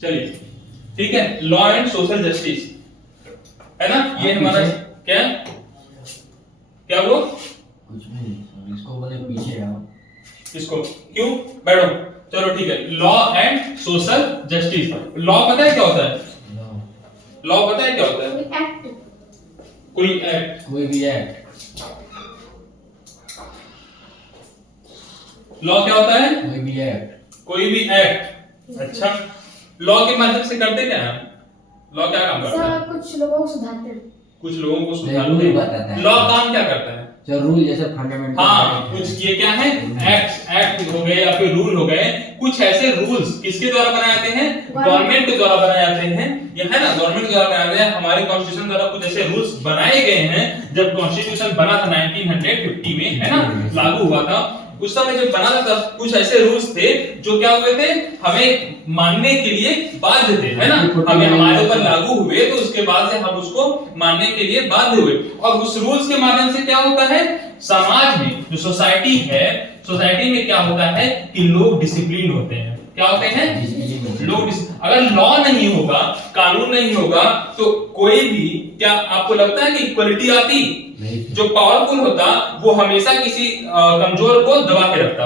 चलिए ठीक है, लॉ एंड सोशल जस्टिस है ना, ये हमारा क्या क्या वो कुछ भी नहीं, इसको बोले पीछे आओ। इसको क्यों बैठो, चलो ठीक है, law and social justice. Law पता है क्या होता है? लॉ पता है क्या होता है? कोई एक्ट, कोई भी एक्ट। लॉ क्या होता है? कोई भी एक्ट। कोई भी एक्ट। अच्छा, लॉ के माध्यम से करते क्या है? लॉ क्या काम करता है? कुछ लोगों को सुधारते हैं। कुछ लोगों को रूल बताता है। लॉ काम क्या करता है? जो रूल जैसे फंडामेंटल। हाँ, कुछ ये क्या है, एक्ट हो गए या फिर रूल हो गए, कुछ ऐसे रूल्स किसके द्वारा बनाए जाते हैं? गवर्नमेंट के द्वारा बनाए जाते हैं, ये है ना, गवर्नमेंट द्वारा बनाए जाते हैं। हमारे कॉन्स्टिट्यूशन द्वारा कुछ ऐसे रूल्स बनाए गए हैं। जब कॉन्स्टिट्यूशन बना था 1950 में, है ना, लागू हुआ था, उस समय जब बना था कुछ ऐसे रूल्स थे जो क्या हुए थे, हमें मानने के लिए बाध्य थे, है ना, हमें हमारे ऊपर लागू हुए तो उसके बाद से हम उसको मानने के लिए बाध्य हुए। और उस रूल्स के माध्यम से क्या होता है, समाज में जो सोसाइटी है, सोसाइटी में क्या होता है कि लोग डिसिप्लिन होते हैं। क्या होते हैं? लोग। अगर लॉ नहीं होगा, कानून नहीं होगा, तो कोई भी, क्या आपको लगता है कि इक्वलिटी आती? जो पावरफुल होता वो हमेशा किसी कमजोर को दबा के रखता,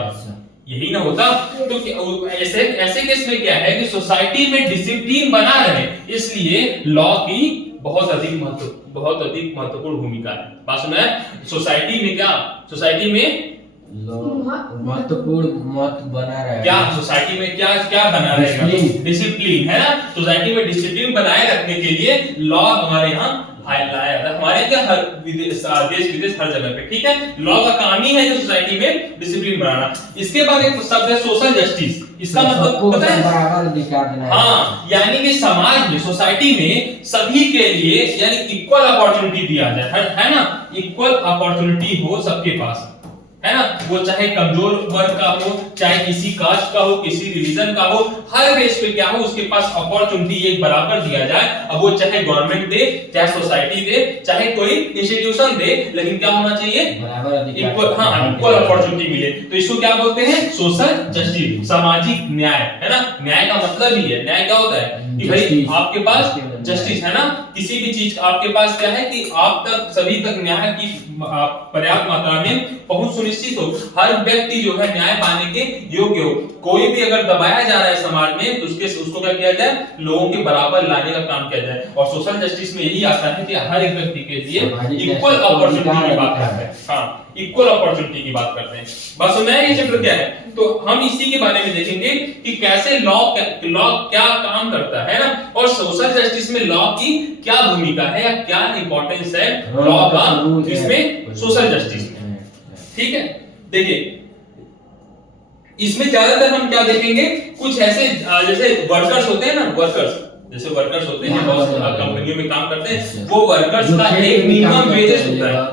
यही ना होता। तो ऐसे ऐसे केस में क्या है कि सोसाइटी में डिसिप्लिन बना रहे, इसलिए लॉ की बहुत अधिक महत्वपूर्ण भूमिका है। बात सुना है? सोसाइटी में क्या, सोसाइटी में महत्वपूर्ण महत्व बना रहा है। क्या सोसाइटी में क्या क्या बना रहेगा? डिसिप्लिन, है ना। सोसाइटी में डिसिप्लिन बनाए रखने के लिए लॉ हमारे यहाँ लाया जाता है, हमारे क्या हर देश विदेश हर जगह पे, ठीक है। लॉ का काम ही है जो सोसाइटी में डिसिप्लिन बनाना। इसके बाद एक शब्द है सोशल जस्टिस। इसका मतलब पता है? बराबर अधिकार देना। हाँ, यानी कि समाज में, सोसाइटी में सभी के लिए यानी इक्वल अपॉर्चुनिटी दिया जाए, है ना, इक्वल अपॉर्चुनिटी हो सबके पास, है ना, वो चाहे कमजोर वर्ग का हो, चाहे किसी कास्ट का हो, किसी रिलीजन का हो, हर बेस पे क्या हो उसके पास अपॉर्चुनिटी एक बराबर दिया जाए। अब वो चाहे गवर्नमेंट दे, चाहे सोसाइटी दे, चाहे कोई इंस्टीट्यूशन दे, लेकिन क्या होना चाहिए? इक्वल, हाँ, इक्वल अपॉर्चुनिटी मिले। तो इसको क्या बोलते हैं? सोशल जस्टिस, सामाजिक न्याय, है ना। न्याय का मतलब ही है, न्याय क्या होता है कि भाई आपके पास जस्टिस, है ना, किसी भी चीज आपके पास क्या है कि आप तक, सभी तक न्याय की पर्याप्त मात्रा में पहुंच सुनिश्चित हो, हर व्यक्ति जो है न्याय पाने के योग्य हो। कोई भी अगर दबाया जा रहा है समाज में तो उसको क्या किया जाए? लोगों के बराबर लाने का काम किया जाए। और सोशल जस्टिस में यही आता है कि हर एक व्यक्ति के लिए इक्वल अपॉर्चुनिटी की बात करते हैं। हाँ, इक्वल अपॉर्चुनिटी की बात करते हैं। बस सुना है ये चैप्टर क्या है? तो हम इसी के बारे में देखेंगे कि कैसे लॉ क्या काम करता है ना, और सोशल जस्टिस में लॉ की क्या भूमिका है या क्या इंपॉर्टेंस है लॉ का इसमें, सोशल जस्टिस में, ठीक है। देखिए इसमें ज्यादातर हम क्या देखेंगे, कुछ ऐसे जैसे वर्कर्स होते हैं ना, जैसे वर्कर्स होते हैं बहुत कंपनियों में काम करते हैं, वो वर्कर्स का एक मिनिमम वेजेस होता है।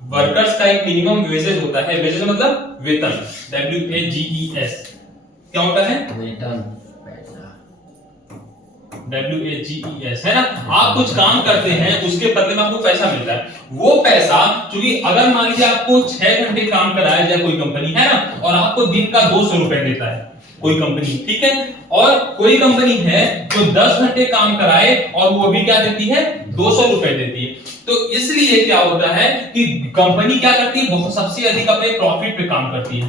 वर्कर्स का एक मिनिमम वेजेस होता है। वेजेस मतलब वेतन, WAGES। क्या होता है? वेतन, WAGES, है ना। आप कुछ काम करते हैं, उसके बदले में आपको पैसा मिलता है। वो पैसा चूंकि अगर मान लीजिए आपको 6 घंटे काम कराया जाए कोई कंपनी, है ना, और आपको दिन का 200 रुपए देता है कोई कंपनी, ठीक है, और कोई कंपनी है जो 10 घंटे काम कराए और वो भी क्या देती है? 200 रुपए देती है। तो इसलिए क्या होता है कि कंपनी क्या करती है, बहुत सबसे अधिक अपने प्रॉफिट पे काम करती है।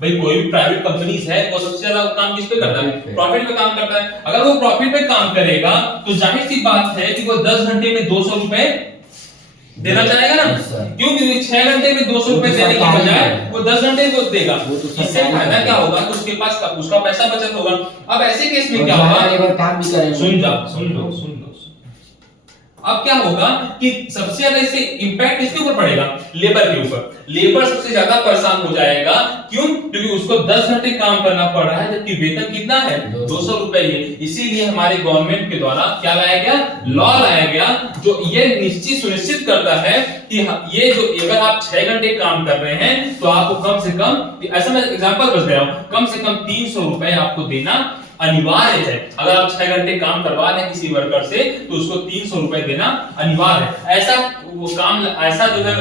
भाई कोई भी प्राइवेट कंपनीज है वो सबसे ज्यादा काम किस पे करता है? प्रॉफिट पे काम करता है। अगर वो प्रॉफिट पे काम करेगा तो जाहिर सी बात है कि वो 10 घंटे में 200 रुपए देना चाहेगा ना, क्योंकि 6 घंटे में 200 रुपए देने की बजाय वो 10 घंटे में देगा। इससे फायदा क्या होगा? उसके पास उसका पैसा बचत होगा। अब ऐसे केस में क्या होगा? सुन लो। अब क्या होगा कि सबसे ज्यादा इससे इंपैक्ट किसके ऊपर पड़ेगा? लेबर के ऊपर। लेबर सबसे ज्यादा परेशान हो जाएगा। क्यों? क्योंकि उसको 10 घंटे काम करना पड़ रहा है, जबकि वेतन कितना है? 200 रुपए है। इसीलिए हमारे गवर्नमेंट के द्वारा क्या लाया गया? लॉ लाया गया जो ये निश्चित सुनिश्चित करता है कि ये जो, अगर आप 6 घंटे काम कर रहे हैं तो आपको कम से कम, ऐसा मैं एग्जांपल बता रहा हूं, कम से कम 300 रुपए आपको देना अनिवार्य है। अगर आप 6 घंटे काम करवा रहे हैं किसी वर्कर से तो उसको 300 रुपए देना अनिवार्य है। ऐसा वो काम ऐसा जो है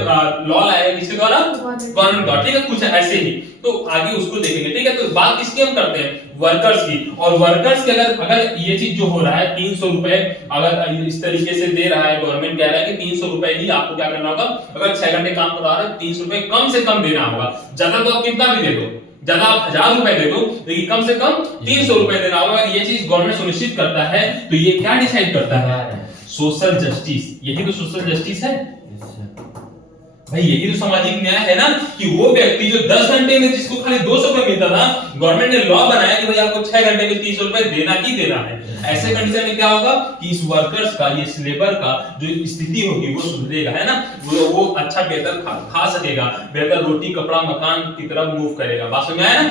लॉ लाया किसके द्वारा, गवर्नमेंट द्वारा, ठीक है, कुछ ऐसे ही। तो आगे उसको देखेंगे, ठीक है। तो बात किसकी हम करते हैं, वर्कर्स की। और वर्कर्स के अगर ये चीज जो हो रहा है 300 रुपए अगर इस तरीके से दे रहा है, गवर्नमेंट कह रहा है कि 300 रुपए ही आपको क्या करना होगा, अगर 6 घंटे काम करवा रहे हैं 300 रुपए कम से कम देना होगा। ज्यादा तो आप कितना भी दे दो, ज्यादा आप 1000 रुपए दे दो, लेकिन कम से कम 300 रुपए देना होगा। ये चीज गवर्नमेंट सुनिश्चित करता है। तो ये क्या डिसाइड करता है, सोशल जस्टिस। यही तो सोशल जस्टिस है भाई, यही तो सामाजिक न्याय है ना, कि वो व्यक्ति जो 10 घंटे में जिसको खाली 200 रुपए मिलता था, गवर्नमेंट ने लॉ बनाया कि भाई आपको 6 घंटे में 300 रुपए देना ही देना है। ऐसे कंडीशन में क्या होगा कि इस वर्कर्स का, ये लेबर का जो स्थिति होगी वो सुधरेगा, है ना, वो अच्छा बेहतर खा सकेगा, बेहतर रोटी कपड़ा मकान की तरफ मूव करेगा। बात समझ में आया ना,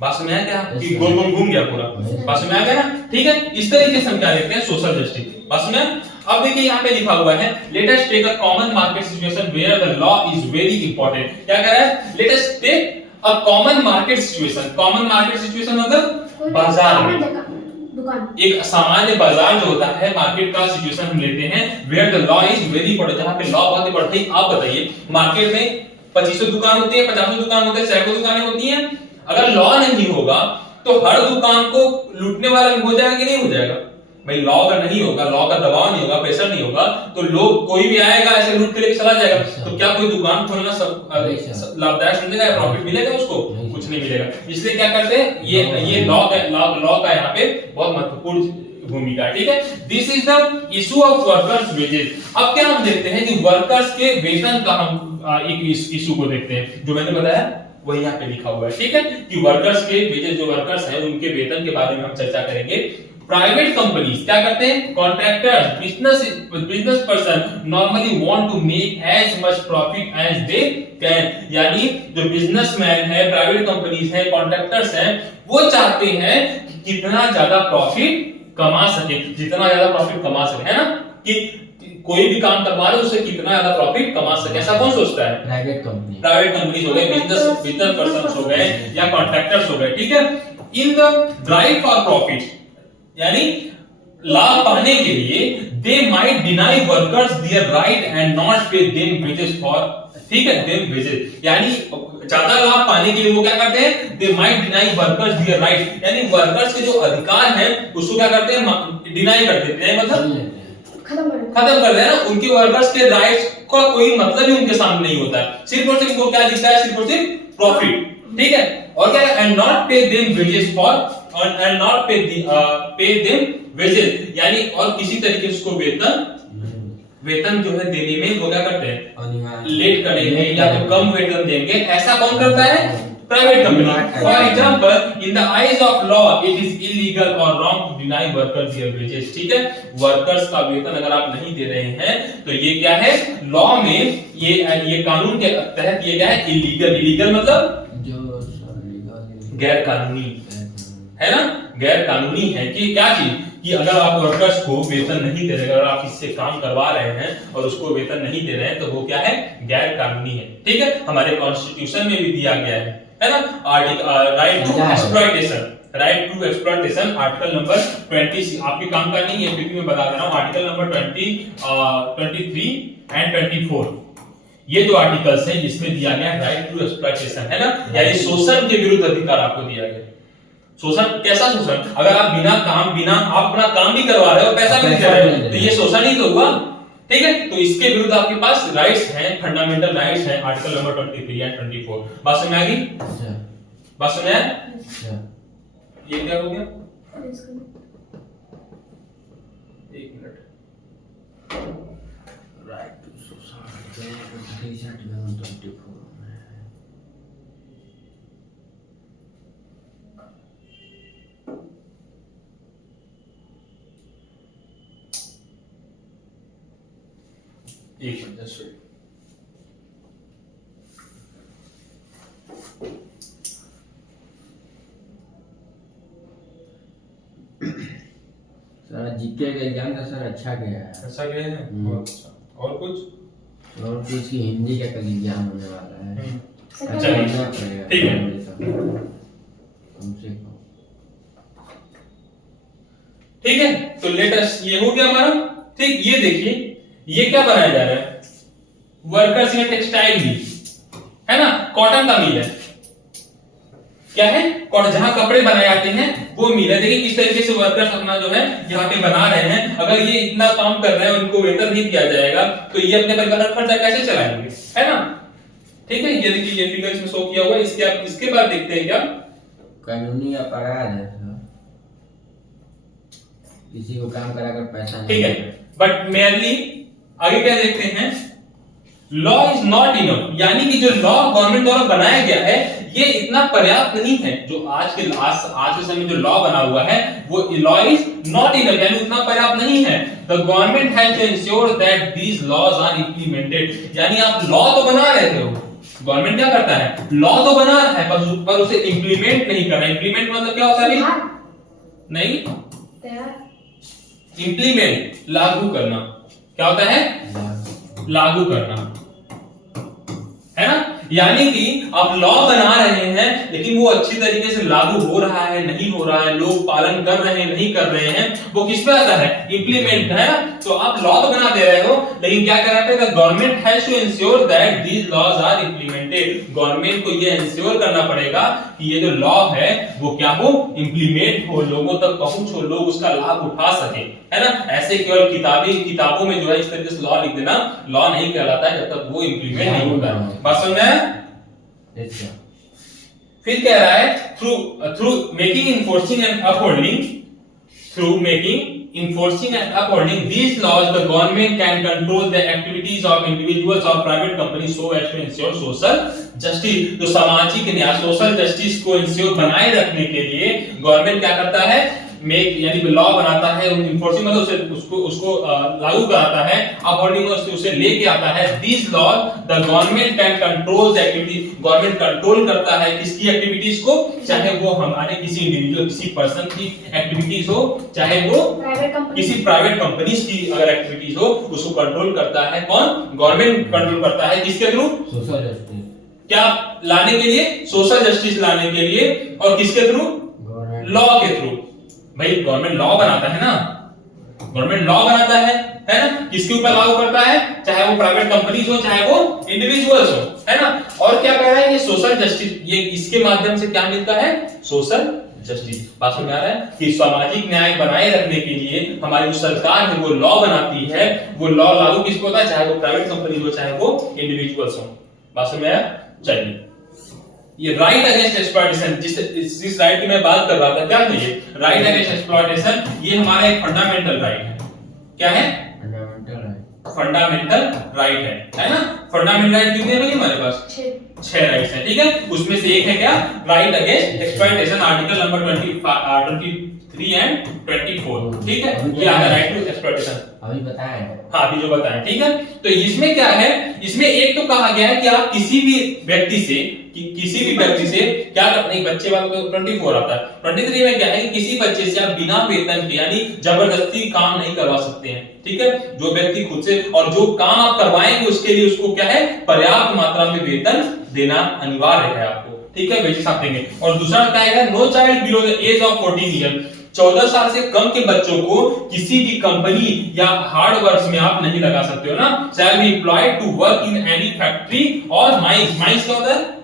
बात समझ में आया क्या, कि गोल गोल घूम गया पूरा, बात समझ में आ गया ना, ठीक है। इस तरीके से हम क्या देखते हैं, सोशल जस्टिस। बात समझ में। अब देखिए यहाँ पे लिखा हुआ है, let us take a common market situation where the law is very important. क्या कह रहा है, let us take a common market situation. Common market situation मतलब बाजार में, एक सामान्य बाजार जो होता है, मार्केट का सिचुएशन हम लेते हैं, where the law is very important, जहां पे लॉ बहुत इंपॉर्टेंट है। आप बताइए, मार्केट में 2500 दुकान होती है, 50 दुकान होते हैं, 100 दुकानें होती हैं। अगर लॉ नहीं होगा तो हर दुकान को लूटने वाला हो जाएगा कि नहीं हो जाएगा भाई। लॉ अगर नहीं होगा, लॉ का दबाव नहीं होगा, प्रेशर नहीं होगा, तो लोग कोई भी आएगा ऐसे लूट के लेके चला जाएगा। तो क्या कोई दुकान खोलना सब लाभदायक समझेगा, प्रॉफिट मिलेगा उसको? कुछ नहीं मिलेगा। इसलिए क्या करते हैं, ये लॉ का यहाँ पे बहुत महत्वपूर्ण भूमिका है, ठीक है। This is the issue of workers wages. अब क्या हम देखते हैं कि वर्कर्स के वेतन का हम एक इशू को देखते हैं, जो मैंने बताया वही यहाँ पे लिखा हुआ है, ठीक है, कि वर्कर्स के वेजेस, जो वर्कर्स हैं उनके वेतन के बारे में हम चर्चा करेंगे। प्राइवेट कंपनीज क्या करते हैं, contractors, business person normally want to make as much profit as they can. यानी जो बिजनेसमैन है, प्राइवेट कंपनीज है, कॉन्ट्रैक्टर्स हैं, वो चाहते हैं कि कितना ज्यादा प्रॉफिट कमा सके, जितना ज्यादा प्रॉफिट कमा सके, है ना, कि कोई भी काम करवा रहे उससे कितना ज्यादा प्रॉफिट कमा सके। ऐसा कौन सोचता है, प्राइवेट कंपनीज हो गए, बिजनेस पर्सन हो गए या कॉन्ट्रैक्टर्स हो गए, ठीक है। In the drive for profit, यानी लाभ पाने के लिए, they might deny workers their right and not pay them wages for, ठीक है, देम वेजेस। यानी ज्यादा लाभ पाने के लिए वो क्या करते हैं, they might deny workers their right, यानी वर्कर्स के जो अधिकार हैं उसको क्या करते हैं, डिनाई कर देते हैं, मतलब खत्म कर देना। उनके वर्कर्स के राइट्स का कोई मतलब ही उनके सामने नहीं होता है। सिर्फ और सिर्फ वो क्या दिखता है, सिर्फ और सिर्फ प्रॉफिट, ठीक है। और क्या, and not pay them wages for, and not pay them wages, यानी और किसी तरीके से उसको वेतन जो है देने में वो क्या करते हैं, लेट करेंगे या तो कम वेतन देंगे। ऐसा कौन करता है, private company. For example, in the eyes of law it is illegal और wrong to deny workers their wages, ठीक है। वर्कर्स का वेतन अगर आप नहीं दे रहे हैं तो ये क्या है, लॉ में ये कानून के तहत ये क्या है, इलीगल। इलीगल मतलब जो गैर कानूनी, है ना, गैर कानूनी है। कि क्या चीज, कि अगर आप वर्कर्स को वेतन नहीं दे रहे, अगर आप इससे काम करवा रहे हैं और उसको वेतन नहीं दे रहे हैं, तो वो क्या है, गैर कानूनी है, ठीक है। हमारे कॉन्स्टिट्यूशन में भी दिया गया है ना, right to exploitation, right to exploitation, article number 20। आपके काम का नहीं है, फिर मैं बता दे रहा हूं, आर्टिकल नंबर 23 एंड 24, ये दो आर्टिकल्स हैं जिसमें दिया गया राइट टू एक्सप्लॉयटेशन, है ना, यानी शोषण के विरुद्ध अधिकार आपको दिया गया। शोषण, कैसा शोषण, अगर आप बिना आप अपना काम भी करवा रहे हो, पैसा भी दे रहे हो, तो ये शोषण ही तो हुआ, ठीक है। तो इसके विरुद्ध आपके पास राइट्स हैं, फंडामेंटल राइट्स हैं, आर्टिकल नंबर 23 एंड 24। बात समझ आ गई, बात समझ आया। ये क्या हो गया, एक मिनट, राइट टू सोसाइटी 24 एक मिनट सर। जीके का एग्जाम था सर, अच्छा गया है। अच्छा गया है, बहुत अच्छा। और कुछ, और कुछ की हिंदी का कल एग्जाम होने वाला है, अच्छा ठीक है, हमसे ठीक है, तो लेटेस्ट ये हो गया हमारा। ठीक, ये देखिए ये क्या बनाया जा रहा है, वर्कर्स इन टेक्सटाइल मिल, है ना, कॉटन का मिल है। क्या है, कॉटन, जहां कपड़े बनाए जाते हैं वो मिल है। देखिए किस तरीके से वर्कर्स अपना जो है यहाँ पे बना रहे हैं। अगर ये इतना काम कर रहे हैं, उनको वेतन नहीं दिया जाएगा तो ये अपने परिवार का खर्चा कैसे चलाएंगे, है ना। ठीक है, ये देखिए ये फिगर इसमें शो किया हुआ है। इसके आप इसके बाद देखते हैं क्या, कानूनी अपराध है किसी को काम कराकर पैसा नहीं। ठीक है, बट मेनली आगे क्या देखते हैं, लॉ इज नॉट इनफ, यानी कि जो लॉ गवर्नमेंट द्वारा बनाया गया है ये इतना पर्याप्त नहीं है। जो आज के समय जो लॉ बना हुआ है वो लॉ इज नॉट इनफ, यानी उतना पर्याप्त नहीं है। The government has to ensure that these laws are implemented, यानी आप लॉ तो बना रहे हो, गवर्नमेंट क्या करता है, लॉ तो बना रहा है पर उसे इंप्लीमेंट नहीं कर रहा। इंप्लीमेंट मतलब क्या होता है, नहीं, इंप्लीमेंट लागू करना, क्या होता है, लागू करना, है ना। यानी कि आप लॉ बना रहे हैं लेकिन वो अच्छी तरीके से लागू हो रहा है, नहीं हो रहा है, लोग पालन कर रहे हैं, नहीं कर रहे हैं, वो किस पे आता है, इंप्लीमेंट, है ना। तो आप लॉ तो बना दे रहे हो लेकिन क्या कर रहे हैं, government has to ensure that these laws are implemented. Government को ये इंश्योर करना पड़ेगा कि ये जो लॉ है वो क्या हो, इंप्लीमेंट हो, लोगों तक पहुंच हो, लोग उसका लाभ उठा सके, है ना। ऐसे केवल किताबों में जो है इस तरीके से लॉ लिख देना लॉ नहीं कहलाता है जब तक वो इंप्लीमेंट नहीं होता है। बात समझ में आया? फिर कह रहा है through making enforcing and upholding, through making enforcing and upholding these laws the government can control the activities of individuals or private companies so as to ensure social justice। तो सामाजिक न्याय, सोशल जस्टिस को ensure बनाए रखने के लिए government क्या करता है, मेक यानी लॉ बनाता है, इन्फोर्सिंग मतलब उसको लागू कराता है, अपहोल्डिंग उसे लेके आता है। This law the government can control the activity, government control करता है किसकी एक्टिविटीज को, चाहे वो हमारे किसी इंडिविजुअल किसी पर्सन की एक्टिविटीज हो, चाहे वो किसी प्राइवेट कंपनीज की अगर एक्टिविटीज हो, उसको कंट्रोल करता है कौन, गवर्नमेंट कंट्रोल करता है। किसके थ्रू, सोशल जस्टिस, क्या लाने के लिए, सोशल जस्टिस लाने के लिए, और किसके थ्रू, लॉ के थ्रू। भाई गवर्नमेंट लॉ बनाता है ना, गवर्नमेंट लॉ बनाता है ना, किसके ऊपर लागू करता है, चाहे वो प्राइवेट कंपनीज हो चाहे वो इंडिविजुअल्स हो, है ना। और क्या कह रहा है, ये सोशल जस्टिस, ये इसके माध्यम से क्या मिलता है, सोशल जस्टिस। बात समझ आ रहा है कि सामाजिक न्याय बनाए रखने के लिए हमारी जो सरकार है वो लॉ बनाती है, वो लॉ लागू किसको होता है, चाहे वो प्राइवेट कंपनी हो चाहे वो इंडिविजुअल्स हो। बात समझ आया? चलिए, ये राइट अगेंस्ट एक्सप्लॉयटेशन, जिस राइट की मैं बात कर रहा था, क्या है ये राइट अगेंस्ट एक्सप्लॉयटेशन, ये हमारा एक फंडामेंटल राइट है। क्या है, फंडामेंटल राइट है ना। फंडामेंटल राइट कितने हैं हमारे पास, 6 राइट्स हैं, ठीक है। उसमें से एक है क्या, right against exploitation, article number 23 and 24, ठीक है। ये आता है राइट टू एक्सप्लॉयटेशन, अभी बताएं, हाँ अभी जो बताएं, ठीक है। तो इसमें क्या है, इसमें एक तो कहा गया है कि आप किसी भी व्यक्ति से क्या करते हैं, बच्चे वालों को 24 आता है, 23 में क्या है कि किसी बच्चे से आप बिना वेतन के यानी जबरदस्ती काम नहीं करवा सकते हैं, ठीक है। जो व्यक्ति खुद से, और जो काम आप करवाएंगे उसके लिए उसको क्या है, पर्याप्त मात्रा में वेतन देना अनिवार्य है आपको, ठीक है, वैसे आप देंगे। और दूसरा क्या है, no child below the age of 14 year, 14 साल से कम के बच्चों को किसी भी कंपनी या हार्ड वर्क्स में आप नहीं लगा सकते हो ना। Shall be employed to work in any factory और माइंस, माइंस क्या होता है,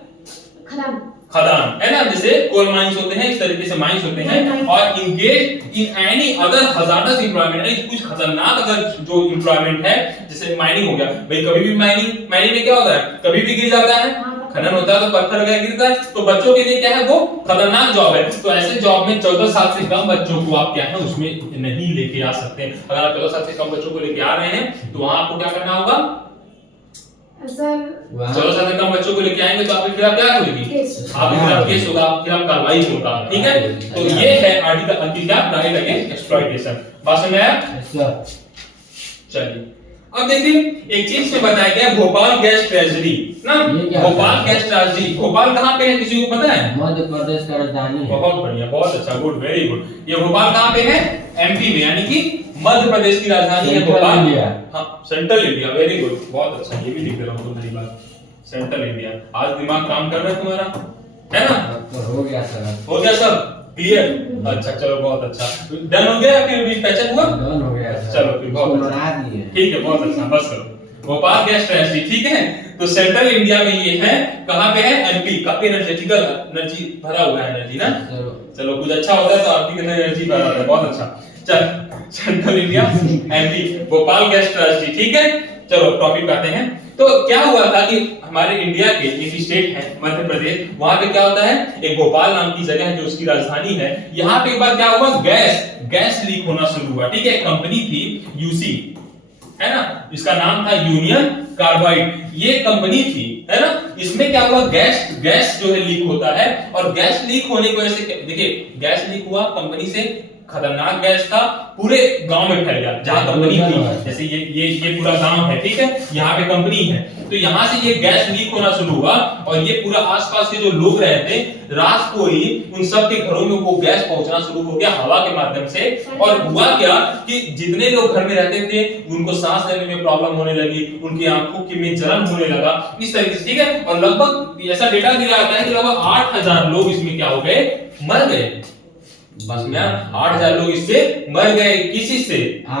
खदान, है ना, जैसे कोल माइंस होते हैं, इस तरीके से माइंस होते हैं। और engage in any other hazardous employment, यानी कुछ खतरनाक अगर जो एम्प्लॉयमेंट है, जैसे माइनिंग हो गया, भाई कभी भी माइनिंग में क्या होता है, कभी भी गिर जाता है, खनन होता है तो पत्थर वगैरह गिरता है, तो बच्चों के लिए क्या है, वो खतरनाक जॉब है। तो ऐसे जॉब में 14 साल से कम बच्चों को आप क्या है उसमें नहीं लेके आ सकते। अगर आप 14 साल से कम बच्चों को लेके आ रहे हैं तो वहां आपको क्या करना होगा, 14 साल से कम बच्चों को लेके आएंगे तो आपके खिलाफ क्या होगी, आपके खिलाफ केस होगा, आपके खिलाफ कार्रवाई होगा, ठीक है। तो ये है आर्टिकल क्या, राइट अगेंस्ट एक्सप्लॉयटेशन। बात समझ में आया? चलिए अब देखिए एक चीज में बताया गया, भोपाल गैस ट्रेजरी ना, भोपाल गैस ट्रेजरी, भोपाल कहाँ पे है, किसी को पता है? मध्य प्रदेश का राजधानी है। बहुत बढ़िया, बहुत अच्छा, गुड, वेरी गुड। ये भोपाल कहाँ पे है, एमपी में, यानी कि मध्य प्रदेश की राजधानी है भोपाल। हाँ, सेंट्रल इंडिया, वेरी गुड, बहुत अच्छा, ये भी लिख रहा हूँ तुम्हारी बात, सेंट्रल इंडिया। आज दिमाग काम कर रहा है तुम्हारा, है ना, हो गया सर, हो गया सब, क्लियर? अच्छा चलो बहुत अच्छा, डन हो गया फिर भी पहचान हुआ? डन हो गया सर। चलो फिर बहुत इसको अच्छा, बना दिए। ठीक है बहुत अच्छा, बस करो। भोपाल गैस ट्रेजडी, ठीक है। तो सेंट्रल इंडिया में ये है, कहां पे है? एमपी। काफी एनर्जेटिकल एनर्जी भरा हुआ है एनर्जी ना। चलो कुछ अच्छा होता है तो आपकी कितनी एनर्जी भरा होता है, बहुत अच्छा। चल central India MP, Bhopal gas tragedy, ठीक है। चलो टॉपिक पे आते हैं। तो क्या हुआ था कि हमारे इंडिया के एक स्टेट है मध्य प्रदेश, वहां पे क्या होता है, एक भोपाल नाम की जगह है जो उसकी राजधानी है। यहाँ पे एक बार क्या हुआ, गैस लीक होना शुरू हुआ, ठीक है। कंपनी थी यूसी, है ना, इसका नाम था यूनियन कार्बाइड, ये कंपनी थी, है ना। इसमें क्या हुआ, गैस जो है लीक होता है, और गैस लीक होने की वजह से देखिए, गैस लीक हुआ कंपनी से, खतरनाक गैस था, पूरे गांव में फैल गया जहां कंपनी थी। जैसे ये पूरा गांव है, ठीक है, यहाँ पे कंपनी है, तो यहाँ से ये गैस लीक होना शुरू हुआ, और ये पूरा आसपास के जो लोग रहते, रात को ही उन सब के घरों में वो गैस पहुंचना शुरू हो गया हवा के माध्यम से। और हुआ क्या कि जितने लोग घर में रहते थे उनको सांस लेने में प्रॉब्लम होने लगी, उनकी आंखों में जलन होने लगा, इस तरीके से, ठीक है। और लगभग ऐसा डेटा दिया जाता है कि लगभग 8000 लोग इसमें क्या हो गए, मर गए। बस में 8000 लोग इससे मर गए, किसी से,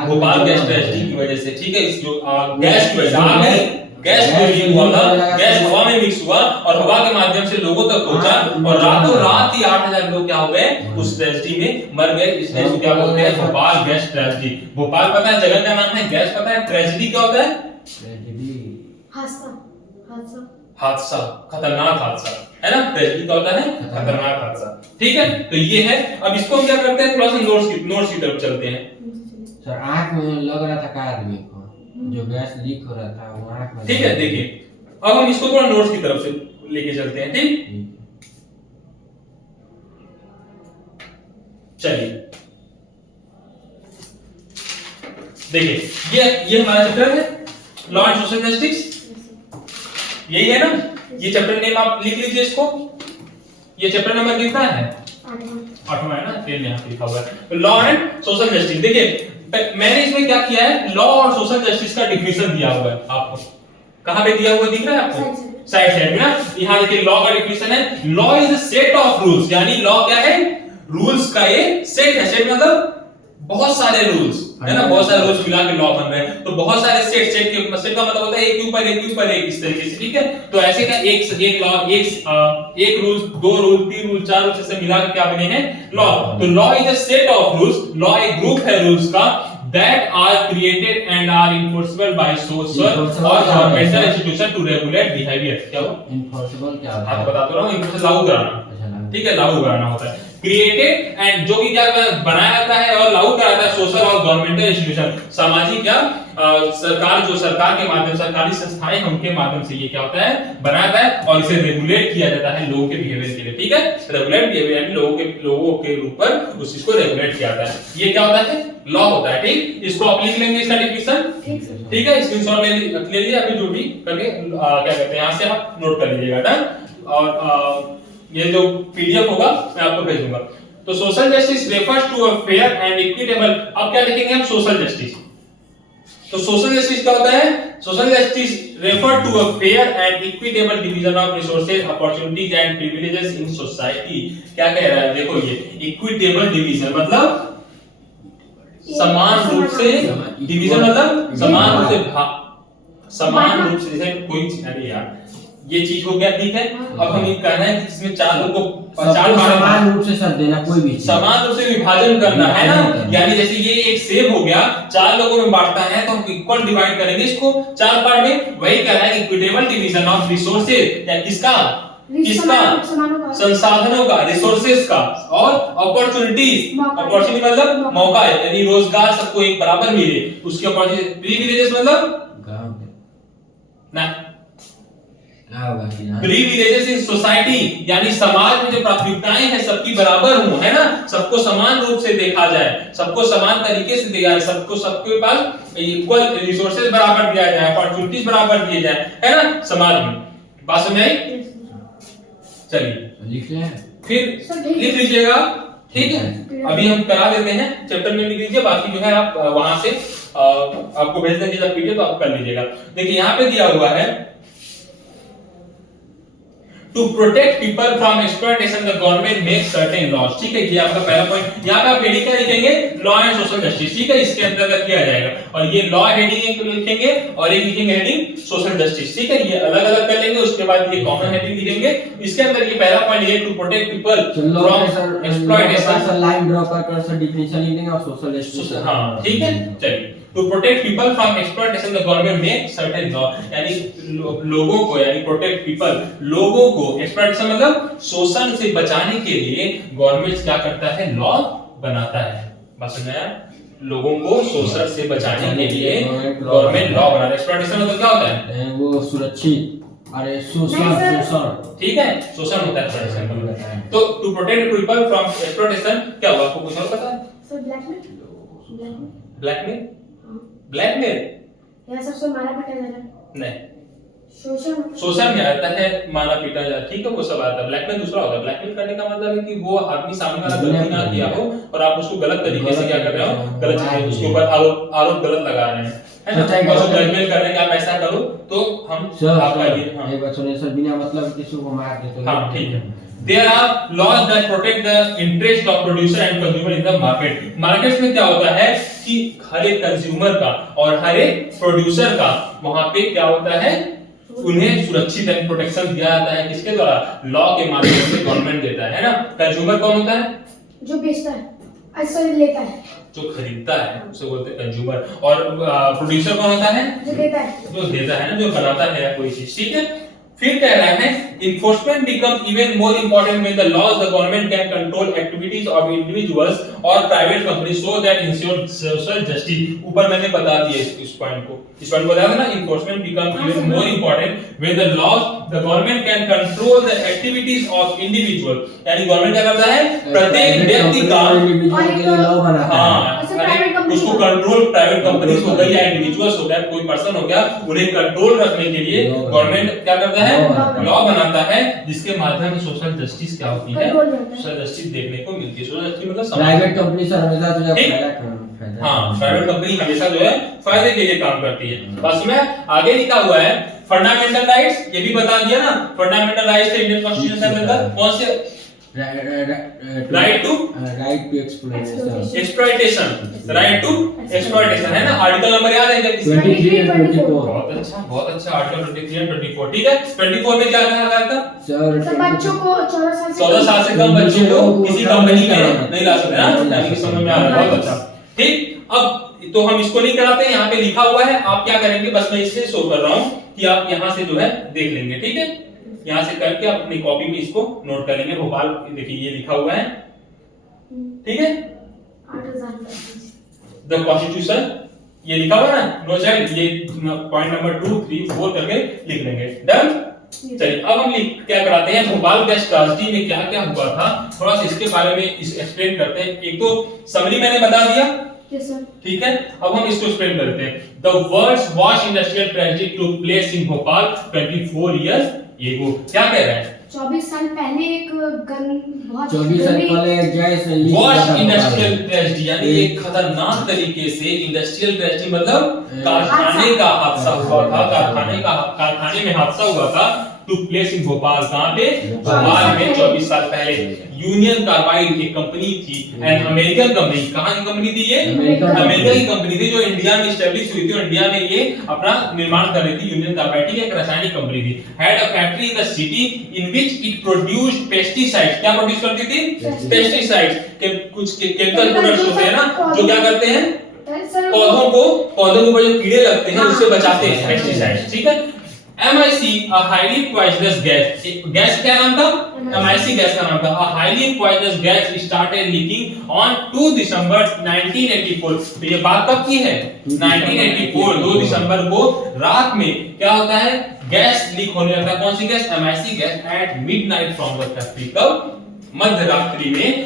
भोपाल गैस ट्रेजडी की वजह से, ठीक है। इस जो गैस की वजह से, गैस जो लीक हुआ था, गैस हवा में मिक्स हुआ और हवा के माध्यम से लोगों तक पहुंचा, और रातों रात ही 8000 लोग क्या हो गए, उस ट्रेजडी में मर गए। इसलिए इसको क्या बोलते हैं, भोपाल गैस ट्रेजडी। भोपाल पता है जगह का नाम है, गैस पता है, ट्रेजडी क्या होता है, हादसा, खतरनाक हादसा, है ना। ट्रेजडी क्या होता है, खतरनाक हादसा, ठीक है। तो ये है। अब इसको हम क्या करते हैं, थोड़ा सा नोट्स की तरफ चलते हैं। सर आंख में लग रहा था का आदमी को, जो गैस लीक हो रहा था वो आंख में, ठीक है। देखिए अब हम इसको थोड़ा नोट्स की तरफ से लेके चलते हैं, ठीक। चलिए देखिए, ये हमारा चैप्टर है लॉ एंड सोशल जस्टिस, यही है ना। ये चैप्टर नेम आप लिख लीजिए इसको, ये चैप्टर नंबर कितना है, 8वां है ना, फिर यहाँ पे लिखा हुआ है लॉ एंड सोशल जस्टिस। देखिए मैंने इसमें क्या किया है, लॉ और सोशल जस्टिस का डिफिनेशन दिया हुआ है आपको, कहां पे दिया हुआ दिख रहा है आपको, साइड में ना। यहाँ देखिए लॉ का डिफिनेशन है, law is a set of rules, यानी लॉ क्या है, रूल्स का ये सेट है। सेट मतलब बहुत सारे रूल्स, है ना, बहुत सारे रूल्स मिला के लॉ बन रहे हैं, तो बहुत सारे सेट का मतलब होता है एक के ऊपर एक इस तरीके से, ठीक है। तो ऐसे का एक लॉ, एक रूल, 2 रूल, 3 रूल, 4 रूल से मिला के क्या बने हैं, लॉ। तो law is a set of rules, law एक ग्रुप है रूल्स का, that are created and are enforceable by social or governmental institution to regulate behavior। क्या हो enforceable क्या होता है, आप बता तो रहा हूं, इनको लागू कराना, ठीक है, लागू कराना होता है। क्रिएटेड एंड जो कि क्या बनाया जाता है और लागू कराता है सोशल और गवर्नमेंटल इंस्टीट्यूशन, सामाजिक या सरकार के माध्यम, सरकारी संस्थाएं हैं उनके माध्यम से ये क्या होता है, बनाता है, और इसे रेगुलेट किया जाता है लोगों के बिहेवियर के लिए, ठीक है। रेगुलेट बिहेवियर यानी लोगों के ऊपर उस चीज को रेगुलेट किया जाता है, ये क्या होता है, लॉ होता है, ठीक। इसको आप लिख लेंगे इसका डिफिनेशन, ठीक है, स्क्रीनशॉट ले लीजिए अभी जो भी करके क्या कहते हैं, यहां से आप नोट कर लीजिएगा ना। और ये जो पीडीएफ होगा मैं आपको भेज दूंगा। तो social justice refers to a fair and equitable, अब क्या लिखेंगे हम, सोशल जस्टिस। तो सोशल जस्टिस क्या होता है, social justice refer to a fair and equitable division of resources, opportunities and privileges in society. क्या कह रहा है, देखो ये इक्विटेबल डिवीजन मतलब समान रूप से, डिवीजन मतलब समान रूप से, समान रूप से, जैसे कोई चीज, अरे यार ये चीज हो गया, ठीक है। अब हम ये कहना है कि इसमें 4 लोगों को 4 समान रूप से सब देना, कोई भी समान रूप से विभाजन करना है ना। यानी जैसे ये एक सेब हो गया, 4 लोगों में बांटना है तो हम इक्वल डिवाइड करेंगे इसको 4 पार्ट में। वही कह रहा है इक्विटेबल डिवीजन ऑफ रिसोर्सेज, या किसका, संसाधनों का, रिसोर्सेज का, और अपॉर्चुनिटीज, अपॉर्चुनिटी मतलब मौका, यानी रोजगार सबको एक बराबर मिले, उसके अपॉर्चुनिटी। प्रिविलेजेस मतलब ना, प्रिविलेजेस इन सोसाइटी, यानी समाज में जो प्राथमिकताएं हैं सबकी बराबर हो, है ना, सबको समान रूप से देखा जाए, सबको समान तरीके से दिया जाए, सबको सबके पास इक्वल रिसोर्सेज बराबर दिया जाए, अपॉर्चुनिटीज बराबर दिए जाए, है ना, समाज में। बात समझ आई? चलिए लिख लें, फिर लिख लीजिएगा, ठीक है। अभी हम करा देते हैं, चैप्टर में लिख लीजिए, बाकी जो है आप वहां से आपको भेज देंगे जब पीडीएफ तो आप कर लीजिएगा। देखिए यहाँ पे दिया हुआ है to protect people from exploitation the government make certain laws. ठीक है, ये आपका पहला पॉइंट। यहाँ पे आप हेडिंग क्या लिखेंगे, लॉ एंड सोशल जस्टिस। ठीक है, इसके अंतर्गत किया जाएगा। और ये लॉ हेडिंग लिखेंगे और एक लिखेंगे हेडिंग सोशल जस्टिस। ठीक है, ये अलग अलग कर लेंगे, उसके बाद ये कॉमन हेडिंग लिखेंगे। इसके अंदर ये पहला पॉइंट ये to protect people from exploitation, line draw कर सर डिफिनेशन लिखेंगे और सोशल जस्टिस। हां ठीक है, चलिए। To protect people from exploitation the government make certain law, यानी लोगों को, यानी प्रोटेक्ट पीपल, लोगों को, एक्सप्लॉयटेशन मतलब शोषण से बचाने के लिए गवर्नमेंट क्या करता है, लॉ बनाता है। बात समझ आया? लोगों को शोषण से बचाने के लिए गवर्नमेंट लॉ बनाता है। एक्सप्लॉयटेशन मतलब क्या होता है, वो सुरक्षित, अरे शोषण। ठीक है, शोषण होता है एक्सप्लॉयटेशन। तो to protect people from exploitation क्या हुआ, आपको कुछ और पता है? सर ब्लैकमेल, ब्लैकमेल, ब्लैकमेल यह सबसे मारा पीटा जाना, नहीं, शोषण में आता है, मारा पीटा जाता है। ठीक है, वो सब आता है। ब्लैकमेल दूसरा होता है। ब्लैकमेल करने का मतलब है कि वो आदमी सामने वाला गलती ना किया हो और आप उसको गलत तरीके से क्या कर रहे हो, गलत चीजें उसके ऊपर आरोप गलत लगा रहे हैं, है ना? और ब्लैकमेल कर रहे हैं कि आप ऐसा करो तो हम आपका ये, हां एक बात सुनिए सर, बिना मतलब किसी को मार दे तो, हां ठीक है। There are laws that protect the interest of producer and consumer in the market. Markets में क्या होता है कि हर एक कंज्यूमर का और हर एक प्रोड्यूसर का वहां पे क्या होता है, उन्हें सुरक्षित एंड प्रोटेक्शन दिया जाता है। किसके द्वारा, लॉ के माध्यम से गवर्नमेंट देता है ना। कंज्यूमर कौन होता है, जो बेचता है, अच्छा लेता है, जो खरीदता है, उसे बोलते हैं कंज्यूमर। और प्रोड्यूसर कौन होता है, जो देता है, जो देता है ना, जो बनाता है कोई चीज। ठीक है, फिर कह रहा है enforcement becomes even more important when the laws the government can control activities of individuals or private companies so that ensure social justice। ऊपर मैंने बता दिया इस पॉइंट को बताया था ना। enforcement becomes even more important when the laws the government can control the activities of individual, यानी गवर्नमेंट क्या करता है, प्रत्येक व्यक्ति का लॉ बनाता है, उसको कंट्रोल, प्राइवेट कंपनीज हो गई या इंडिविजुअल्स हो गया, कोई पर्सन हो गया, उन्हें कंट्रोल रखने के लिए गवर्नमेंट क्या करता है, लॉ बनाता है, जिसके माध्यम से सोशल जस्टिस क्या होती है, सोशल जस्टिस देखने को मिलती है। सोशल जस्टिस मतलब प्राइवेट कंपनी सर हमेशा तो फायदा, हाँ, प्राइवेट कंपनी हमेशा जो है फायदे के लिए काम करती है। बस में आगे लिखा हुआ है फंडामेंटल राइट्स, ये भी बता दिया ना। फंडामेंटल राइट्स है इंडियन कॉन्स्टिट्यूशन के अंदर कौन से, right to exploitation, right to exploitation, है ना। आर्टिकल नंबर याद है क्या किसी को? 23 और 24। बहुत अच्छा आर्टिकल 23 और 24। ठीक है, 24 में क्या कहा गया था, सर बच्चों को 14 साल से कम बच्चों को किसी कंपनी में नहीं ला सकते, यानी कि समझ में आ रहा है, बहुत अच्छा। ठीक, अब तो हम इसको नहीं कराते, यहाँ पे लिखा हुआ है, आप क्या करेंगे, बस मैं इससे शो कर रहा हूँ कि आप यहाँ से जो है देख लेंगे। ठीक है, यहाँ से करके आप अपनी कॉपी में इसको नोट कर लेंगे। भोपाल देखिए ये लिखा हुआ है, ठीक है, द कॉन्स्टिट्यूशन, ये लिखा हुआ है ना, नो चाइल्ड, ये पॉइंट नंबर 2, 3, 4 करके लिख लेंगे। डन। चलिए अब हम क्या कराते हैं, भोपाल गैस ट्रेजेडी में क्या क्या हुआ था, थोड़ा सा इसके बारे में एक्सप्लेन करते हैं। एक तो समरी मैंने बता दिया, ठीक है, अब हम इसको एक्सप्लेन करते हैं। द वर्ल्ड्स वाश industrial tragedy took place in Bhopal 24 years ago. क्या कह रहे हैं, 24 साल पहले एक बहुत 24 साल पहले gas leak wash industrial tragedy, यानी एक खतरनाक तरीके से इंडस्ट्रियल ट्रेजेडी मतलब कारखाने का हादसा हुआ था, कारखाने में हादसा हुआ था। टू प्लेस इन भोपाल, कहां पे, भोपाल में 24 साल पहले। यूनियन कार्बाइड एक कंपनी थी, एंड अमेरिकन कंपनी, कहां की कंपनी थी ये, अमेरिका की कंपनी थी, जो इंडिया में एस्टैब्लिश हुई थी और इंडिया में ये अपना निर्माण कर रही थी। यूनियन कार्बाइड एक रासायनिक कंपनी थी। Had a factory in the city in which it produced pesticides. क्या प्रोड्यूस करती थी, पेस्टिसाइड्स के कुछ केमिकल प्रोडक्ट्स होते हैं ना, जो क्या करते हैं, पौधों के ऊपर जो कीड़े लगते हैं उससे बचाते हैं, पेस्टिसाइड्स। ठीक है, MIC a highly poisonous gas, gas क्या नाम था, MIC गैस का नाम था। A highly poisonous gas started leaking on 2 दिसंबर 1984। तो ये बात कब की है, 1984, 2 दिसंबर को रात में क्या होता है, गैस लीक होने लगता है। कौन सी gas, MIC gas, at midnight from the factory. कब, मध्य रात्रि में,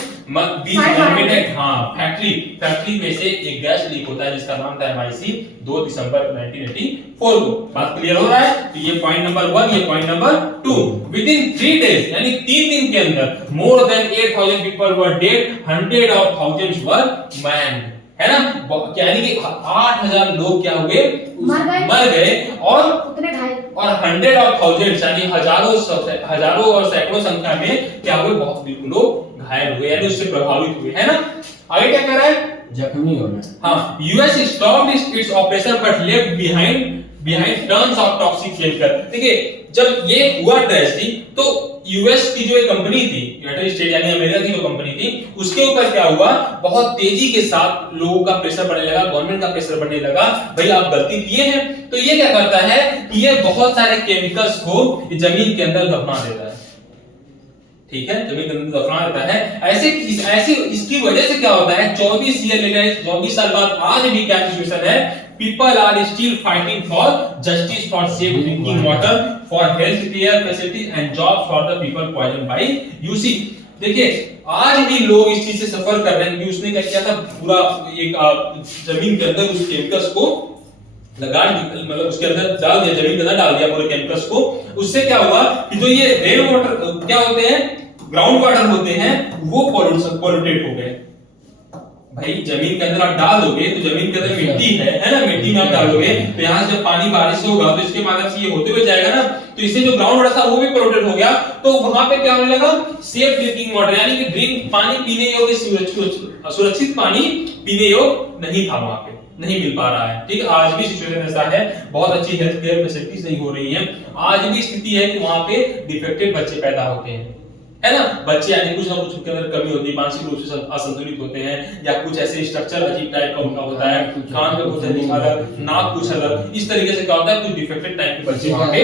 फैक्ट्री में से एक गैस लीक होता है जिसका नाम था MIC, 2 दिसंबर 1984 को। बात क्लियर हो रहा है। तो ये पॉइंट नंबर 1, ये point number 2। With in 3 days, यानी 3 दिन के अंदर more than 8000 people were dead, 100 of thousands were man. है ना, यानी कि 8,000 लोग क्या हुए, मर गए और उतने घायल, और 100 of thousands यानी हजारों और सैकड़ों संख्या में क्या हुए, बहुत लोग घायल हुए यानी उससे प्रभावित हुए, है ना। आगे क्या कह रहा है, जख्मी होना। हाँ, US stopped its operation but left behind tons of toxic chemical. देखिए जब ये हुआ ट्रेजेडी तो यूएस की जो एक कंपनी थी, यूनाइटेड स्टेट यानी अमेरिका की जो कंपनी थी, उसके ऊपर क्या हुआ, बहुत तेजी के साथ लोगों का प्रेशर बढ़ने लगा, गवर्नमेंट का प्रेशर बढ़ने लगा, भाई आप गलती किए हैं। तो ये क्या करता है कि ये बहुत सारे केमिकल्स को जमीन के अंदर दफना देता है, ठीक है, जमीन के अंदर दफना देता है। ऐसे इसकी वजह से क्या होता है, 24 साल बाद आज भी क्या सिचुएशन है, people are still fighting for justice for safe drinking water, for health care facilities and jobs for the people poisoned by UC। देखिए आज भी लोग इस चीज से सफर कर रहे हैं कि उसने क्या किया था, पूरा एक जमीन के अंदर उस केमिकल्स को लगा, मतलब उसके अंदर डाल दिया, जमीन के अंदर डाल दिया पूरे केमिकल्स को। उससे क्या हुआ कि जो ये रेन वाटर क्या होते हैं, ग्राउंड वाटर होते हैं, वो पोल्यूटेड हो गए। भाई जमीन के अंदर आप डाल दोगे तो जमीन के अंदर मिट्टी है ना, मिट्टी में आप डालोगे तो यहाँ से जब पानी बारिश होगा तो इसके माध्यम से ये होते हुए जाएगा ना, तो इससे जो ग्राउंड वाटर था वो भी पोल्यूटेड हो गया। तो वहां पे क्या होने लगा, सेफ ड्रिंकिंग वाटर यानी कि ड्रिंक पानी पीने योग्य सुरक्षित पानी पीने योग्य नहीं था, वहां पे नहीं मिल पा रहा है, ठीक है। आज भी सिचुएशन ऐसा है, बहुत अच्छी हेल्थ केयर फैसिलिटीज नहीं हो रही है, आज भी स्थिति है कि वहां पे डिफेक्टेड बच्चे पैदा होते हैं, है ना। बच्चे यानी कुछ ना कुछ उनके अंदर कमी होती है, मानसिक रूप से असंतुलित होते हैं, या कुछ ऐसे स्ट्रक्चर अजीब टाइप का उनका होता है, कान पे कुछ अलग, नाक कुछ अलग, इस तरीके से क्या होता है, कुछ डिफेक्टेड टाइप के बच्चे वहां पे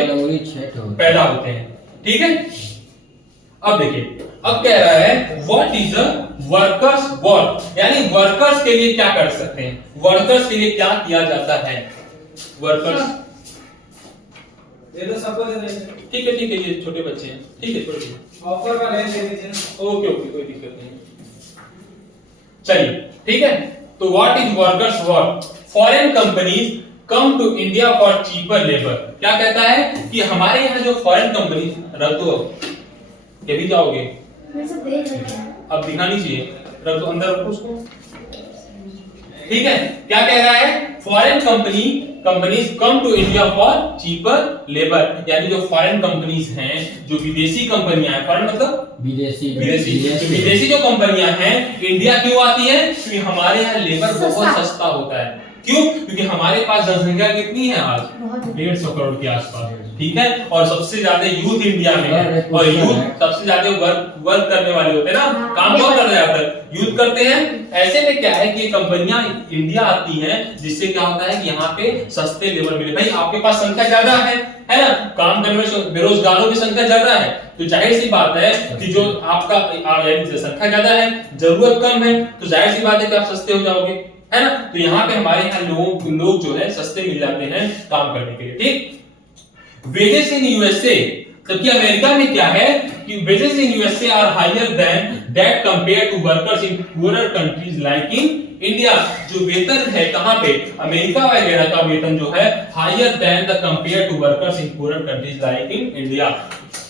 पैदा होते हैं, ठीक है। अब देखिए, अब कह रहा है what is a workers work, यानी वर्कर्स के लिए क्या कर सकते हैं, वर्कर्स के लिए क्या किया जाता है, वर्कर्स, ये तो सबको दे देंगे, ठीक है, ये छोटे बच्चे हैं, ठीक है, छोटे ऑफर का रेंज दे दीजिए। ओके, कोई दिक्कत नहीं, चलिए ठीक है। तो what is workers work, foreign companies come to India for cheaper labour. क्या कहता है कि हमारे यहाँ जो फॉरेन कंपनी, रख दो, ये भी जाओगे, मैं सब देख रही हूं, अब दिखानी चाहिए, रख दो, अंदर रखो उसको, ठीक है। क्या कह रहा है, foreign companies come to India for cheaper labour, यानी जो फॉरेन कंपनीज हैं, जो विदेशी कंपनियां हैं, फॉरेन मतलब विदेशी जो कंपनियां हैं, इंडिया क्यों आती है, क्योंकि हमारे यहाँ लेबर बहुत सस्ता होता है। क्यों, क्योंकि हमारे पास जनसंख्या कितनी है आज, 150 करोड़ के आसपास, ठीक है, और सबसे ज्यादा यूथ इंडिया में है, और यूथ सबसे ज्यादा वर्क करने वाले होते हैं ना, काम कौन कर रहे हैं, यूथ करते हैं। ऐसे में क्या है कि कंपनियां इंडिया आती हैं, जिससे क्या होता है कि यहाँ पे सस्ते लेबर मिले। भाई आपके पास संख्या ज्यादा है ना, काम करने में बेरोजगारों की संख्या ज्यादा है, तो जाहिर सी बात है कि जो आपका संख्या ज्यादा है, जरूरत कम है, तो जाहिर सी बात है कि आप सस्ते हो जाओगे, है ना। तो यहाँ पे हमारे यहाँ लोग जो है सस्ते मिल जाते हैं काम करने के लिए, ठीक। वेजेस इन यूएसए, जबकि अमेरिका में क्या है कि wages in USA are higher than that compare to workers in poorer countries like in India. जो वेतन है कहां पे, अमेरिका वगैरह का वेतन जो है higher than the compare to workers in poorer countries like in India.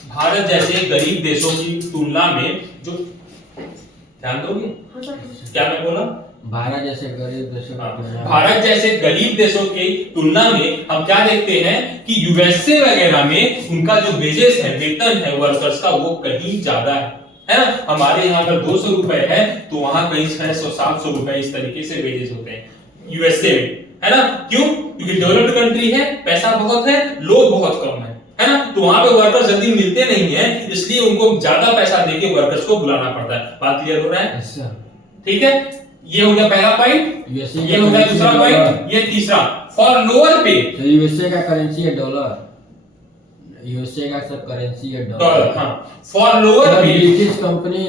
Bharat जैसे गरीब देशों की तुलना में जो, ध्यान दोगे क्या मैं बोला, भारत जैसे गरीब देशों की तुलना में हम क्या देखते हैं कि यूएसए वगैरह में उनका जो वेजेस है, वेतन है वर्कर्स का, वो कहीं ज्यादा है ना। हमारे यहाँ अगर 200 रुपए है तो वहां कहीं 600-700 रुपए इस तरीके से वेजेस होते हैं यूएसए में, है ना। क्यों, क्योंकि डेवलप्ड कंट्री है, पैसा बहुत है, लोग बहुत कम है ना, तो वहां पे वर्कर्स जल्दी मिलते नहीं है, इसलिए उनको ज्यादा पैसा देके वर्कर्स को बुलाना पड़ता है। बात क्लियर हो रहा है, ठीक है। ये हो गया पहला पॉइंट, ये हो गया दूसरा पॉइंट, ये तीसरा, फॉर लोअर पे। तो यूएसए का करेंसी है डॉलर, यूएसए का सब करेंसी है डॉलर, हाँ। फॉर लोअर पे ब्रिटिश कंपनी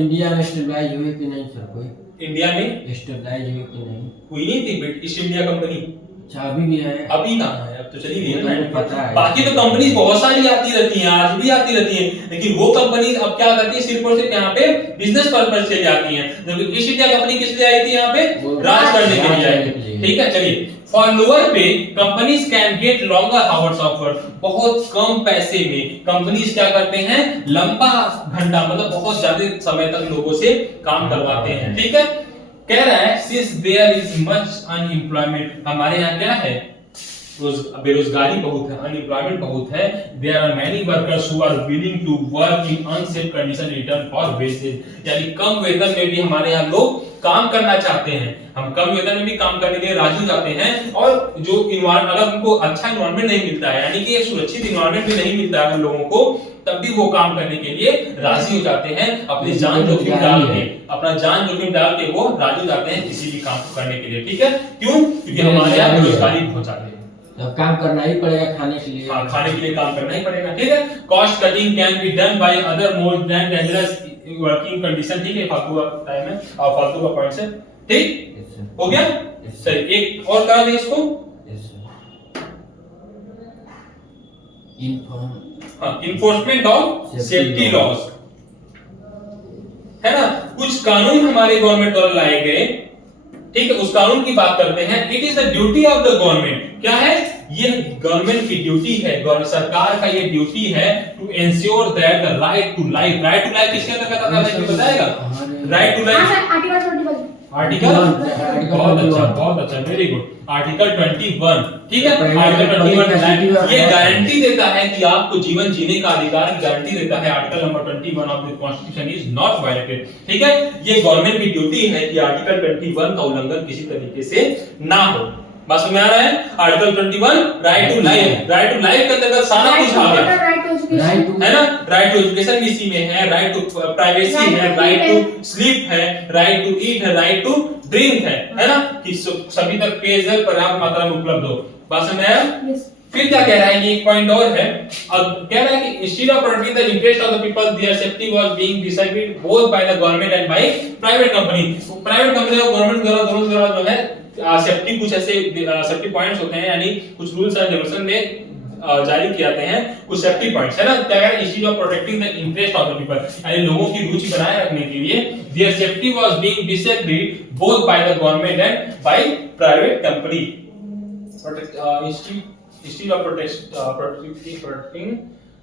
इंडिया में स्टेबलाइज हुई कि नहीं सर, कोई इंडिया में स्टेबलाइज हुई कि नहीं, हुई नहीं थी ब्रिटिश इंडिया कंपनी, अच्छा अभी भी है, अभी कहाँ है, अब तो चली गई है, पता है। बाकी तो कंपनीज बहुत सारी आती रहती हैं, आज भी आती रहती हैं, लेकिन वो कंपनीज अब क्या करती है, सिर्फ और सिर्फ यहाँ पे बिजनेस पर्पस के लिए आती हैं। जबकि ईस्ट इंडिया कंपनी किस लिए आई थी, यहाँ पे राज करने के लिए आई थी, ठीक है। चलिए, फॉर लोअर पे companies can get longer hours of work, बहुत कम पैसे में कंपनीज क्या करते हैं, लंबा घंटा मतलब बहुत ज्यादा समय तक लोगों से काम करवाते हैं, ठीक है। कह रहा है since there is much unemployment, हमारे यहाँ क्या है, बेरोजगारी बहुत है, अनएम्प्लॉयमेंट बहुत है, there are many workers who are willing to work in unsafe condition return for wages, यानी कम वेतन में भी हमारे यहाँ लोग काम करना चाहते हैं, हम कम वेतन में भी काम करने के लिए राजी हो जाते हैं, और जो इन्वायरमेंट, अगर उनको अच्छा इन्वायरमेंट नहीं मिलता है, यानी कि एक सुरक्षित इन्वायरमेंट भी नहीं मिलता है लोगों को, तब भी वो काम करने के लिए राजी हो जाते हैं, अपनी जान जोखिम डाल के, अपना जान जोखिम डाल के वो राजी हो जाते हैं किसी भी काम को करने के लिए, ठीक है, क्यों? क्योंकि हमारे यहाँ बेरोजगारी बहुत ज्यादा है, अब काम करना ही पड़ेगा खाने के लिए। हाँ, खाने के लिए काम करना ही पड़ेगा, ठीक है। Cost cutting can be done by other more than dangerous working condition, ठीक है, फालतू का टाइम है और फालतू का पॉइंट्स है, ठीक हो गया। सही, एक और करा दे इसको, इन्फोर्समेंट ऑफ सेफ्टी लॉज, है ना, कुछ कानून हमारे गवर्नमेंट द्वारा लाए गए, ठीक है, उस कानून की बात करते हैं। It is the duty of the government, क्या है, ये गवर्नमेंट की ड्यूटी है, सरकार का ये ड्यूटी है to ensure that the right to life, right to life किसके अंतर्गत आता है, बताएगा? राइट टू लाइफ, आर्टिकल, बहुत अच्छा, वेरी गुड, आर्टिकल 21, ठीक है, आर्टिकल 21 ये गारंटी देता है कि आपको जीवन जीने का अधिकार की गारंटी देता है, article number 21 of the constitution is not violated, ठीक है, ये गवर्नमेंट की ड्यूटी है कि आर्टिकल 21 का उल्लंघन किसी तरीके से ना हो। बात समझ में आ रहा है? Article 21 right to life, right to life के अंतर्गत सारा कुछ आ गया, है ना, राइट टू एजुकेशन इसी में है, राइट टू प्राइवेसी है, राइट टू स्लीप है, राइट टू ईट है, राइट टू ड्रिंक है ना, कि सभी तक पेयजल पर्याप्त मात्रा में उपलब्ध हो। बात समझ में आया? फिर क्या कह रहा है, ये एक पॉइंट और है, अब कह रहा है कि instead of protecting the interest of the people their safety was being decided both by the government and by private company, private company और गवर्नमेंट द्वारा दोनों द्वारा जो है सेफ्टी, कुछ ऐसे सेफ्टी पॉइंट्स होते हैं, यानी कुछ रूल्स एंड रेगुलेशन में जारी किए जाते हैं, कुछ सेफ्टी पॉइंट्स, है ना, क्या है, instead of protecting the interest of the people, यानी लोगों की रुचि बनाए रखने के लिए their safety was being decided both by the government and by private company, instead of protecting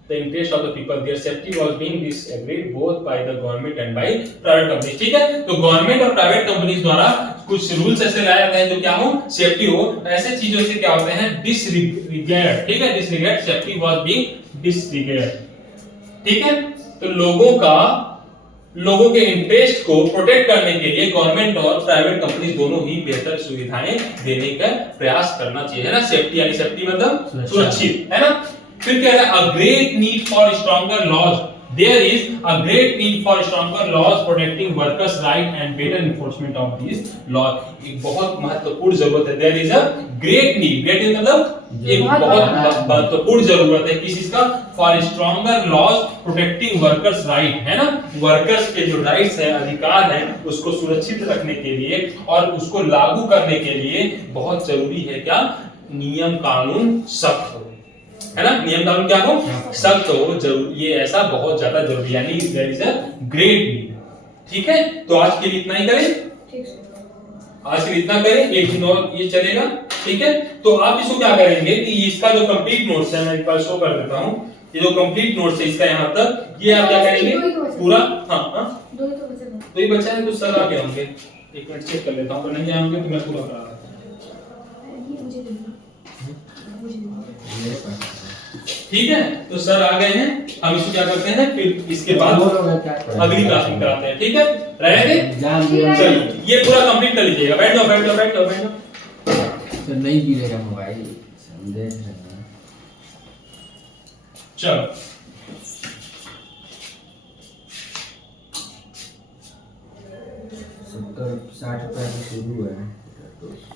the interest of the people, their safety was being disagreed both by the government and by private companies, ठीक है, तो government और private companies द्वारा कुछ rules ऐसे लाए जाते हैं जो क्या हो, सेफ्टी हो, ऐसे चीजों से क्या होते हैं, डिसरिगार्ड, ठीक है, disregard, safety was being disregard, ठीक है, तो लोगों के इंटरेस्ट को प्रोटेक्ट करने के लिए गवर्नमेंट और प्राइवेट कंपनीज दोनों ही बेहतर सुविधाएं देने का प्रयास करना चाहिए, है ना, सेफ्टी, यानी सेफ्टी मतलब सुरक्षित, है ना। फिर कह रहा है a great need for stronger laws, there is a great need for stronger laws protecting workers right and better enforcement of this law, एक बहुत महत्वपूर्ण जरूरत है, there is a great need, great मतलब एक बहुत महत्वपूर्ण जरूरत है किस चीज का, for stronger laws protecting workers right, है ना, वर्कर्स के जो राइट्स है, अधिकार है, उसको सुरक्षित रखने के लिए और उसको लागू करने के लिए बहुत जरूरी है क्या, नियम कानून सख्त हो, है ना, नियम कानून क्या हो, सख्त हो, जरूरी, ये ऐसा बहुत ज्यादा जरूरी, यानी there is a great need, ठीक है। तो आज के लिए इतना ही करें, आज के लिए इतना करें, एक दिन और ये चलेगा, ठीक है। तो आप इसको क्या करेंगे कि इसका जो कंप्लीट नोट्स है, मैं एक बार शो कर देता हूं, ये जो कंप्लीट नोट्स है इसका यहाँ तक, ये आप क्या करेंगे पूरा, हाँ तो ये बचा है, तो सर आके होंगे, एक मिनट चेक कर लेता हूं, अगर नहीं आएंगे तो मैं पूरा करा देता हूं, ठीक है। तो सर आ गए हैं, हम इसको क्या करते हैं, फिर इसके बाद अगली क्लास में कराते हैं, ठीक है, रहेंगे, चलिए ये पूरा कंप्लीट कर लीजिएगा, बैठ जाओ बैठ जाओ बैठ जाओ बैठ जाओ, तो नहीं गिरेगा मोबाइल, समझे, चलो।